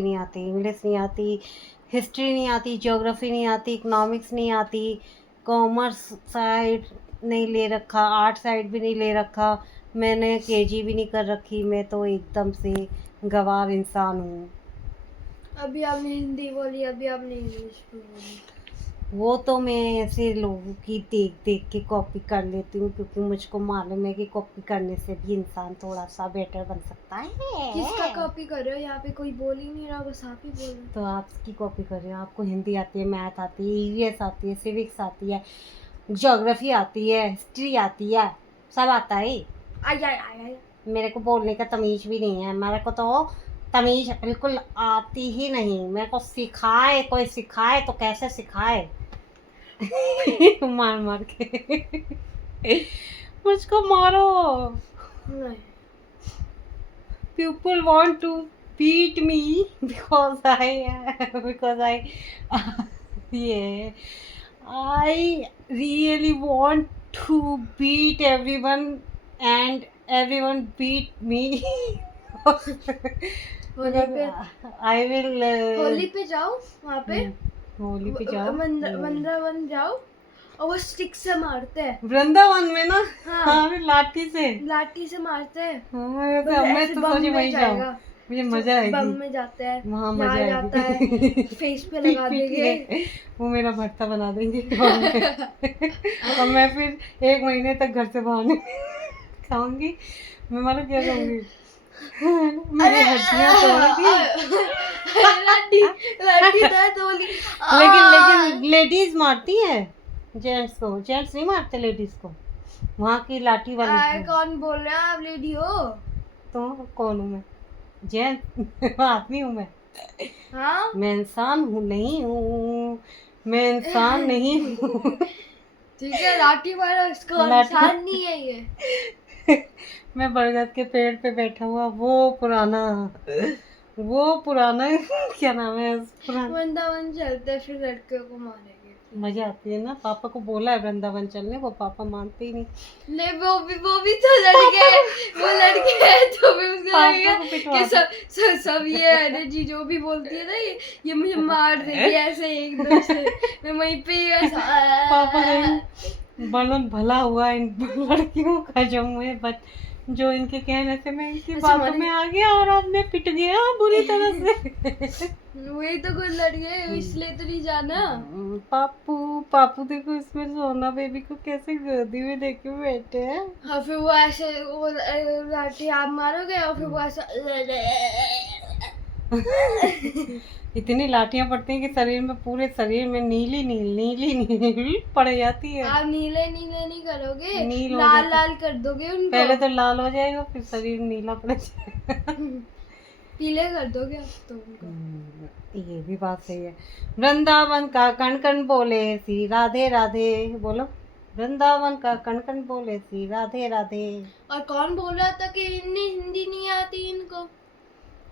नहीं आती, इंग्लिश नहीं आती, हिस्ट्री नहीं आती, ज्योग्राफी नहीं आती, इकोनॉमिक्स नहीं आती, कॉमर्स साइड नहीं ले रखा, आर्ट साइड भी नहीं ले रखा, मैंने केजी भी नहीं कर रखी। मैं तो एकदम से गंवार इंसान हूँ। अभी आपने हिंदी बोली, अभी आपने इंग्लिश भी बोली। वो तो मैं ऐसे लोगों की देख देख के कॉपी कर लेती हूँ, क्योंकि मुझको मालूम है कि कॉपी करने से भी इंसान थोड़ा सा बेटर बन सकता है। किसका कॉपी कर रहे हो? यहाँ पे कोई बोल ही नहीं रहा, बस आप ही बोल रहे हो। तो आपकी कॉपी कर रहे हो। आपको हिंदी आती है, मैथ आती है, ईवीएस आती है, सिविक्स आती है, ज्योग्राफी आती है, हिस्ट्री आती है, सब आता है। आय आय आय आय। मेरे को बोलने का तमीज भी नहीं है। मेरे को तो तमीज बिल्कुल आती ही नहीं। मेरे को सिखाए, कोई सिखाए तो कैसे सिखाए? मार मार के मुझको मारो। नहीं। People want to beat me because I yeah, I really want to beat everyone and everyone beat me. Holi पे I will होली पे जाओ वहाँ पे, होली पे जाओ, वृंदावन जाओ और वो स्टिक से मारते हैं। वृंदावन में ना। हाँ। हाँ, लाठी से। लाठी से मारते हैं। हाँ, बस मैं ऐसे तो बम सोची में वहीं जाऊँ, जाएगा। मुझे मजा बम आएगी। में जाते हैं, वहाँ मजा यहाँ जाता है, आएगी। फेस पे लगा पीट देंगे। के वो मेरा भर्ता बना देंगे। और मैं फिर 1 महीने तक घर से बाहर नहीं खाऊंगी। मैं मतलब क्या कहूँगी, मेरी हड्डियाँ तोड़ेगी। लाठी लाठी तो तोली। लेकिन लेडीज मारती है जेंट्स को, जेंट्स नहीं मारते लेडीज को। वहाँ की लाठी वाली। कौन बोल रहा है? आप लेडी हो? तो कौन हूँ मैं? जेंट्स आदमी हूँ मैं। हाँ। मैं इंसान हूँ, नहीं हूँ। मैं इंसान नहीं हूँ। ठीक है, लाठी मारो इसको, लाठी- इंसान नहीं है ये। मैं बरगद के पेड़ पे बैठा हुआ वो पुराना क्या नाम है पुराना। वृंदावन चलते फिर लड़कियों को मारेंगे। मजा आती है ना। पापा को बोला है वृंदावन चलने, वो पापा मानते ही नहीं। नहीं, वो भी तो लड़के हैं, वो लड़के हैं तो भी उसको पापा लगेगा को कि पिटवा सब ये एनर्जी जो भी बोलती है ना, ये मुझे मार देगी ऐसे एकदम से। मैं वहीं पे ही ऐसा पापा कहीं बलन भला हुआ इन लड़कियों का जो इनके कहने से मैं इनकी अच्छा, बातों में आ गया और अब मैं पिट गया बुरी तरह से। वही तो कुछ लड़के, इसलिए तो नहीं जाना। पापू देखो इसमें सोना बेबी को कैसे गोदी में लेके बैठे हैं। हाँ, फिर वो ऐसे वो लाठी आप मारोगे और फिर वो ऐसा इतनी लाठियां पड़ती हैं कि शरीर में, पूरे शरीर में नीली पड़ जाती है। आप नीले नीले नहीं करोगे, नील हो लाल जाता। लाल कर दोगे उनको। पहले तो लाल हो जाएगा, फिर शरीर नीला पड़ जाएगा। पीले कर दोगे आप तो उनको। ये भी बात सही है। वृंदावन का कण कण बोले श्री राधे राधे, बोलो। वृंदावन का कण कण बोले श्री राधे राधे। और कौन बोल रहा था कि हिंदी नहीं आती इनको?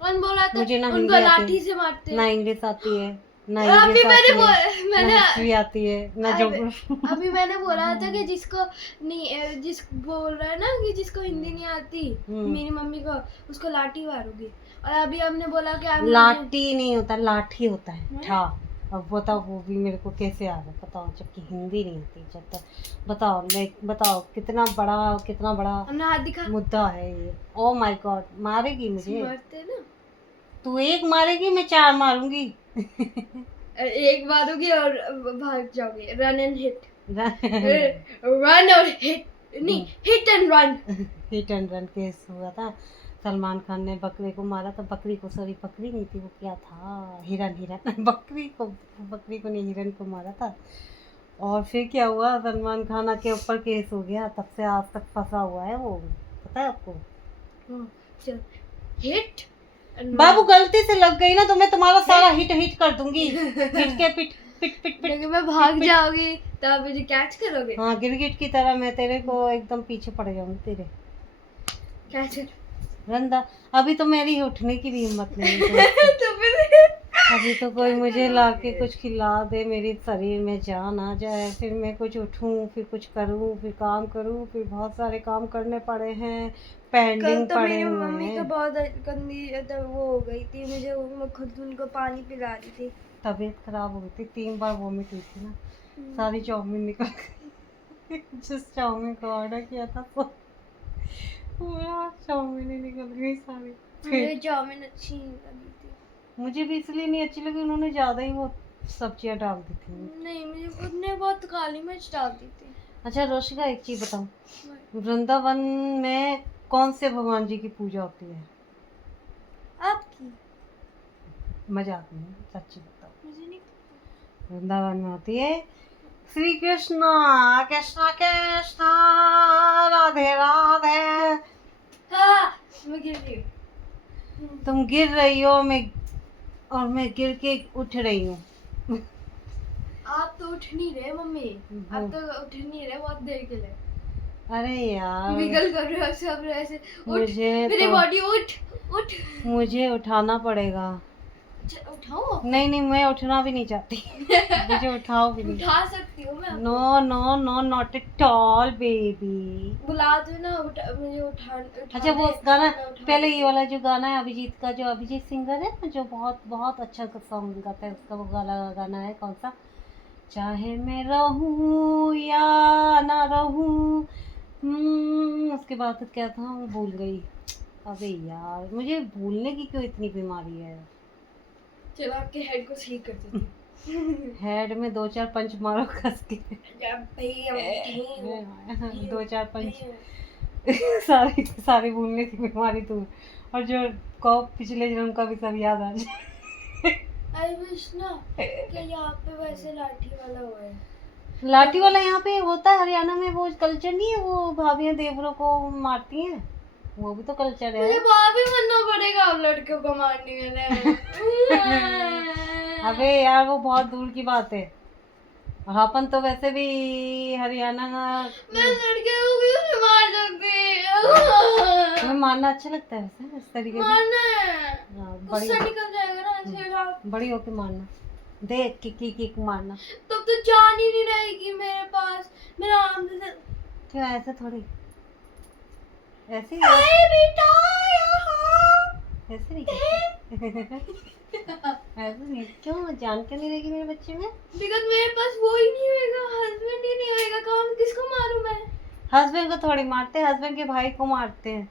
कौन बोल रहा था? मुझे ना उनको हिंदी आती लाठी है, से मारते ना हैं। इंग्लिश आती है, ना अभी इंग्लिश आती है, ना मैंने हिस्ट्री आती है, ना अभी मैंने बोला था कि जिसको नहीं, जिस बोल रहा है ना कि जिसको हिंदी नहीं आती, मेरी मम्मी को, उसको लाठी मारूंगी। और अभी हमने बोला कि आप लाठी नहीं होता, लाठी होता है ठा। अब बताओ वो भी मेरे को कैसे आ रहा है, बताओ, जबकि हिंदी नहीं आती जब तक। बताओ बताओ कितना बड़ा हमने हाथ दिखा। मुद्दा है ये। ओ माय गॉड, मारेगी मुझे? मारते ना, तू एक मारेगी, मैं 4 मारूंगी। एक मारोगे और भाग जाओगे। रन एंड हिट, रन और हिट, नहीं hit and run. Hit and run case हुआ था। सलमान खान ने बकरे को मारा था, बकरी को, सॉरी बकरी नहीं थी वो, क्या था, हिरन बकरी को नहीं, हिरन को मारा था। और फिर क्या हुआ, सलमान खान के ऊपर केस हो गया, तब से आज तक फंसा हुआ है वो, पता है आपको? हिट बाबू गलती से लग गई ना तो मैं तुम्हारा सारा हिट कर दूंगी। हिट के पिट पिट पिट पिट। मैं भाग जाओगी तो आप मुझे कैच करोगे। हाँ, गिरगिट की तरह मैं तेरे को एकदम पीछे पड़ जाऊंगी तेरे। कैच रंदा, अभी तो मेरी उठने की भी हिम्मत नहीं है। तो फिर अभी तो कोई मुझे लाके कुछ खिला दे, मेरे शरीर में जान आ जाए, फिर मैं कुछ उठूं, फिर कुछ करूं, फिर काम करूं, फिर बहुत सारे काम करने पड़े हैं, पेंडिंग तो पड़े मेरी हुए मम्मी हैं। तो बहुत गंदी वो हो गई थी, मुझे मैं खुद उनको पानी पिला रही थी। तबीयत खराब हो गई थी, 3 बार वॉमिट हुई थी ना, सारी चाउमीन निकल गई। जिस चाउमीन का ऑर्डर किया था तो पूरा चाउमीन ही निकल गई सारी। मुझे चाउमीन अच्छी नहीं लगी थी। मुझे भी इसलिए नहीं अच्छी लगी, उन्होंने ज़्यादा ही वो सब्जियां डाल दी थी। नहीं, मुझे उनने बहुत काली मिर्च डाल दी थी। अच्छा रोशिका, एक चीज़ बताओ, वृंदावन में कौन से भगवान जी की पूजा होती है? आपकी? मजाक नहीं, सच्ची बताओ। मुझे नहीं पता। वृंदावन में होती है श्री कृष्णा कृष्णा कृष्णा राधे राधे। हाँ, मैं गिर रही हूँ। तुम गिर रही हो, मैं गिर के उठ रही हूँ। आप तो उठ नहीं रहे मम्मी, आप तो उठ नहीं रहे बहुत देर के लिए। अरे यार विगल कर रहे हो सब ऐसे। उठ मुझे मेरी तो बॉडी उठ उठ। मुझे उठाना पड़ेगा। अच्छा, उठाओ। नहीं नहीं, मैं उठना भी नहीं चाहती। मुझे उठाओ भी नहीं। उठा सकती हूँ मैं। No no no, not at all baby. बुला दो ना, मुझे उठा अच्छा वो दे, गाना, मैं उठा पहले दूँगी। ये वाला जो गाना है अभिजीत का, जो अभिजीत सिंगर है ना, जो बहुत बहुत अच्छा सॉन्ग गाता है, उसका वो गाना है कौन सा, चाहे मैं रहूं या ना रहूं। उसके बाद तो क्या था, मैं भूल गई। अबे यार, मुझे भूलने की क्यों इतनी बीमारी है। चलो आपके हेड को ठीक कर देती हूँ। हेड में 2-4 पंच मारो कस के। जब भैया 2-4 पंच। सारी सारी भूलने की बीमारी तू, और जो कहो पिछले जन्म का भी सब याद आ जाए। आई विश ना कि यहाँ पे वैसे लाठी वाला हुआ है। लाठी वाला यहाँ पे होता है हरियाणा में, वो कल्चर नहीं है, वो भाभियां देवरों को मारती हैं, वो भी तो कल्चर है। मुझे वहाँ भी बनना पड़ेगा आप लड़कियों को मारने के लिए। अबे यार वो बहुत दूर की बात है, और अपन तो वैसे भी हरियाणा का। मैं लड़कियों को क्यों नहीं मार सकती? तुम्हें मारना अच्छा लगता है वैसे इस तरीके से? मारना है, हाँ, गुस्सा निकल जाएगा ना ऐसे। बड़ी होके मारना, देख किक मारना। तब तो जान ही नहीं रहेगी मेरे पास। मेरा आराम से क्यों ऐसे थोड़ी, ऐसे ही अरे बेटा यहाँ ऐसे नहीं करते। ऐसे नहीं, क्यों जान क्यों नहीं रहेगी मेरे बच्चे में? बिकॉज़ मेरे पास वो ही नहीं होएगा, हस्बैंड ही नहीं होएगा। कौन किसको मारूं मैं? हस्बैंड को थोड़ी मारते, हस्बैंड के भाई को मारते हैं,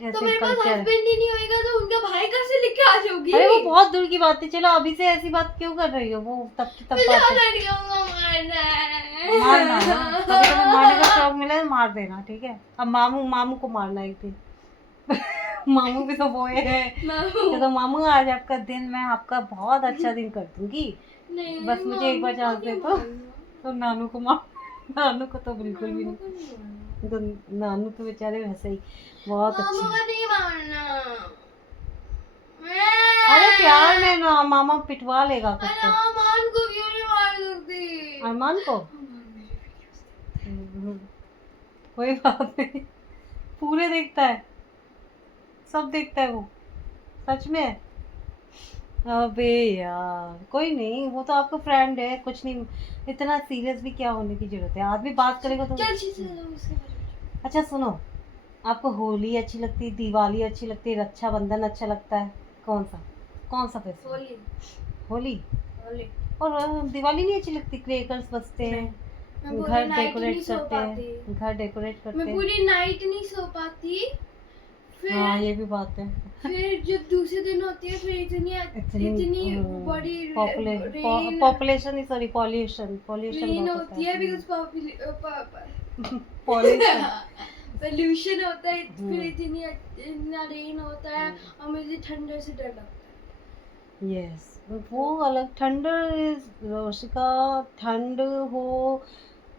तो ऐसे मेरे पास कल्चर है। हस्बैंड ही नहीं होएगा तो उनका भाई कैसे लेके आ जाओगी? अरे वो बहुत दूर की बात है, चलो अभी से ऐसी बात क्यों कर रही हो, वो तब की तब मुझे बात है। लड़कियों को मारना है। मारना ना, कभी कभी मारने का शौक मिले तो मार देना, ठीक है। अब मामू मामू को मारना एक दिन। मामू भी तो बोए है, तो मामू आज आपका दिन मैं आपका बहुत अच्छा दिन कर दूंगी, नहीं, बस मुझे एक बार चांस दे तो नानू को मार। नानू को तो बिल्कुल भी नहीं, तो नानू तो बेचारे वैसे ही बहुत अच्छे हैं। नहीं मारना। अरे प्यार में ना, मामा पिटवा लेगा कुछ तो। अरमान को क्यों नहीं मार सकती? अरमान को कोई बात नहीं, पूरे देखता है, सब देखता है वो, सच में। अबे यार कोई नहीं, वो तो आपका फ्रेंड है, कुछ नहीं, इतना सीरियस भी क्या होने की जरूरत है, आदमी बात करेगा तो। क्या चीज़ है उसके बारे में? अच्छा सुनो, आपको होली अच्छी लगती है, दिवाली अच्छी लगती है, रक्षाबंधन अच्छा लगता है, कौन सा फेस्टिवल? होली। होली। होली। और दिवाली नहीं अच्छी लगती? क्रैकर्स बजते हैं, मैं पूरी घर नाइट नहीं डेकोरेट सो करते हैं, पाती। घर डेकोरेट करते मैं हैं। पूरी नाइट नहीं सो पाती। फिर हाँ ये भी बात है। फिर जब दूसरे दिन होती है फिर इतनी बड़ी पॉपुलेशन सॉरी पॉल्यूशन रेन होती है बिकॉज़ पॉल्यूशन। पोल्यूशन होता है, फिर इतना रेन होता है और मुझे ठंडे से डर लगता है। यस वो अलग, ठंडर इज रोशिका,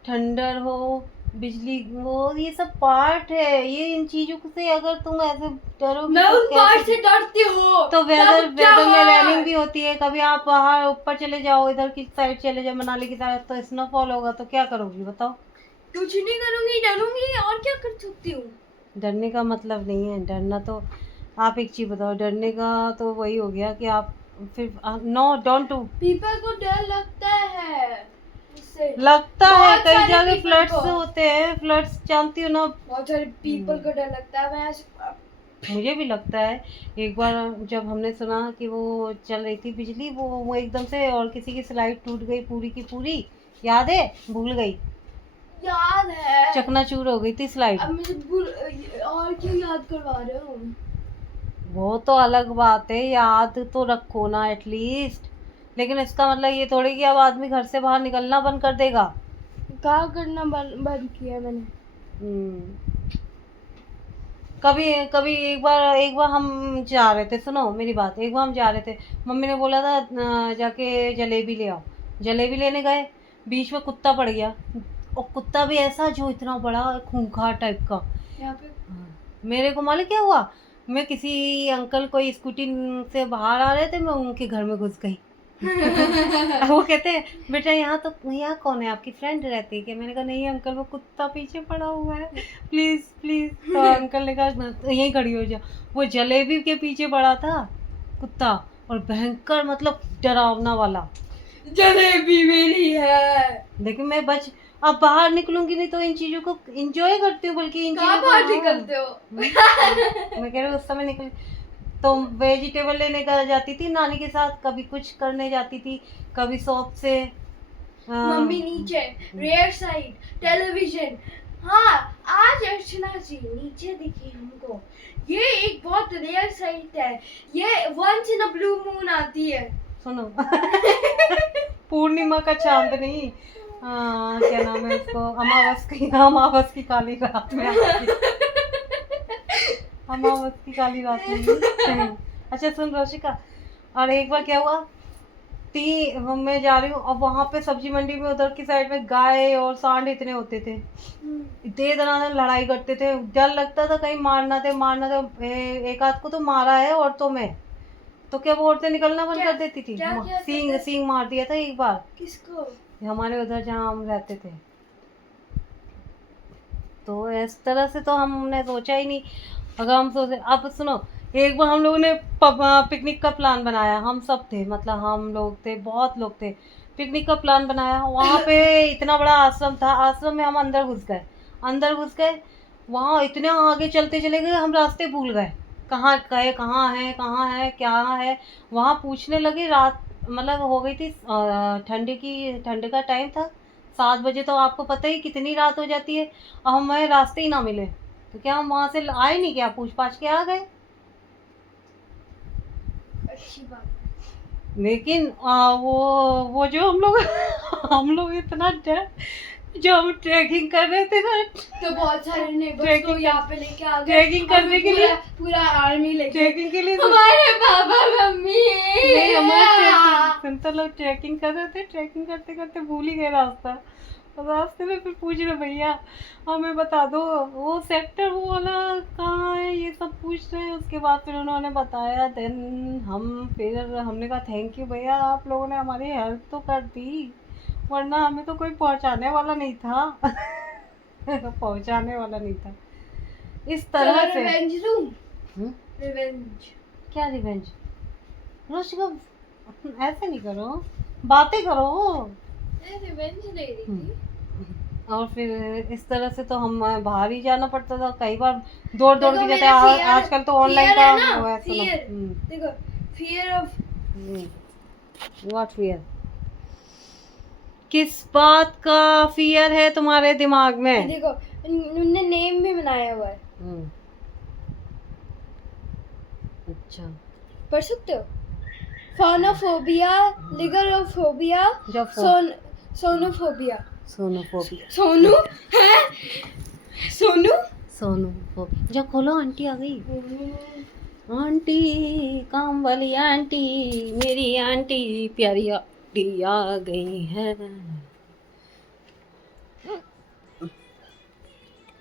ठंडर हो, बिजली हो, ये सब पार्ट है, ये इन चीजों से अगर तुम ऐसे डरोगे मैं तो उन पार्ट से डरती हूँ। तो वेदर तब क्या में है? रेनिंग भी होती है, कभी आप बाहर ऊपर चले जाओ, इधर की साइड चले जाओ, मनाली की तरफ, तो स्नोफॉल होगा तो क्या करोगी बताओ? कुछ नहीं करूंगी, डरूंगी और क्या कर सकती हूँ। डरने का मतलब नहीं है डरना, तो आप एक चीज बताओ, डरने का तो वही हो गया कि आप फिर नो डोंट डू। पीपल को डर लगता है इससे। लगता है बहुत कई सारे जगह people फ्लड्स को। होते हैं, फ्लड्स जानती हो ना। बहुत सारे पीपल को डर लगता है। मैं मुझे भी लगता है। एक बार जब हमने सुना कि वो चल रही थी बिजली, वो एकदम से और किसी की स्लाइड टूट गई पूरी की पूरी, याद है? भूल गई, याद है। चकनाचूर हो गई थी स्लाइड। अब मुझे और क्यों याद करवा रहे हो? वो तो अलग बात है, याद तो रखो ना एटलीस्ट। लेकिन इसका मतलब ये थोड़ी कि अब आदमी घर से बाहर निकलना बंद कर देगा। क्या करना बंद किया मैंने? कभी कभी एक बार हम जा रहे थे, सुनो मेरी बात, एक बार हम जा रहे थे, मम्मी ने बोला था जाके जलेबी ले आओ। जलेबी लेने गए, बीच में कुत्ता पड़ गया, और कुत्ता भी ऐसा जो इतना बड़ा खूंखार टाइप का। यहाँ पे मेरे को मालूम क्या हुआ, मैं किसी अंकल कोई स्कूटी से बाहर आ रहे थे, मैं उनके घर में घुस गई। वो कहते हैं बेटा यहाँ कौन है, आपकी फ्रेंड रहती है क्या? मैंने कहा नहीं अंकल, वो कुत्ता पीछे पड़ा हुआ है, प्लीज प्लीज। तो अंकल ने कहा यहीं खड़ी हो जा। वो जलेबी के पीछे पड़ा था कुत्ता, और भयंकर मतलब डरावना वाला। जलेबी मेरी है। लेकिन मैं अब बाहर निकलूंगी नहीं तो इन चीजों को एंजॉय करती हूँ, बल्कि इन चीजों बाहर को निकलते हो? मैं कह रही हूँ उस समय निकल तो वेजिटेबल लेने जाती थी नानी के साथ, कभी कुछ करने जाती थी, कभी शॉप से मम्मी नीचे रेयर साइड टेलीविजन। हाँ, आज अर्चना जी नीचे दिखी हमको। ये एक बहुत रेयर साइट है, ये once in a blue moon आती है। सुनो पूर्णिमा का चांद नहीं, क्या नाम है उसको, अमावस की काली रात में आती है। अमावस की काली रात में। अच्छा सुन रोशिका, और एक बार क्या हुआ, मैं जा रही हूँ, और वहाँ पे सब्जी मंडी में उधर की साइड में गाय और सांड इतने होते थे, इतने दनादन लड़ाई करते थे, डर लगता था कहीं मारना थे। एक आध को तो मारा है औरतों में, तो क्या वो औरतें निकलना बंद कर देती थी। सींग मार दिया था एक बार। किसको? हमारे उधर जहाँ हम रहते थे। तो इस तरह से तो हमने सोचा ही नहीं। अगर हम सोचे, अब सुनो, एक बार हम लोगों ने पिकनिक का प्लान बनाया, हम सब थे, मतलब हम लोग थे, बहुत लोग थे, पिकनिक का प्लान बनाया। वहाँ पे इतना बड़ा आश्रम था, आश्रम में हम अंदर घुस गए, वहाँ इतने आगे चलते चले गए, हम रास्ते भूल गए, कहाँ गए, कहाँ है क्या है। वहाँ पूछने लगे, रात मतलब हो गई थी, ठंड का टाइम था, 7 बजे, तो आपको पता ही कितनी रात हो जाती है। और हमें रास्ते ही ना मिले, तो क्या हम वहाँ से आए नहीं, क्या पूछ पाछ के आ गए। अच्छी बात। लेकिन वो जो हम लोग इतना डर, जो हम ट्रैकिंग कर रहे थे ना, तो बहुत सारे नेबर्स को यहाँ पे लेके आ गए ट्रैकिंग करने के लिए, पूरा आर्मी लेके ट्रैकिंग के लिए हमारे पापा मम्मी नहीं, हम तो लोग ट्रैकिंग कर रहे थे, ट्रैकिंग करते करते भूल ही गए रास्ता। और रास्ते में फिर पूछ रहे भैया हमें बता दो वो सेक्टर वो वाला कहाँ है, ये सब पूछ रहे हैं। उसके बाद फिर उन्होंने बताया, देन हमने कहा थैंक यू भैया, आप लोगों ने हमारी हेल्प तो कर दी, वरना हमें तो कोई पहुंचाने वाला नहीं था। पहुंचाने वाला नहीं था। इस तरह से रिवेंज। क्या रिवेंज? रोशिका ऐसे नहीं करो, बातें करो। रिवेंज ले रही थी। और फिर इस तरह से तो हम बाहर ही जाना पड़ता था, कई बार दौड़ के जाते। आजकल तो ऑनलाइन का वो है। देखो, फियर ऑफ व्हाट फियर? किस बात का फियर है तुम्हारे दिमाग में? देखो, उन्होंने नेम भी बनाया हुआ है। अच्छा, पढ़ सकते हो? फोनोफोबिया, लिगोरोफोबिया, सोनोफोबिया। सोनू है? सोनू जब खोलो, आंटी आ गई। आंटी, काम वाली आंटी, मेरी आंटी, प्यारी आंटी आ गई है।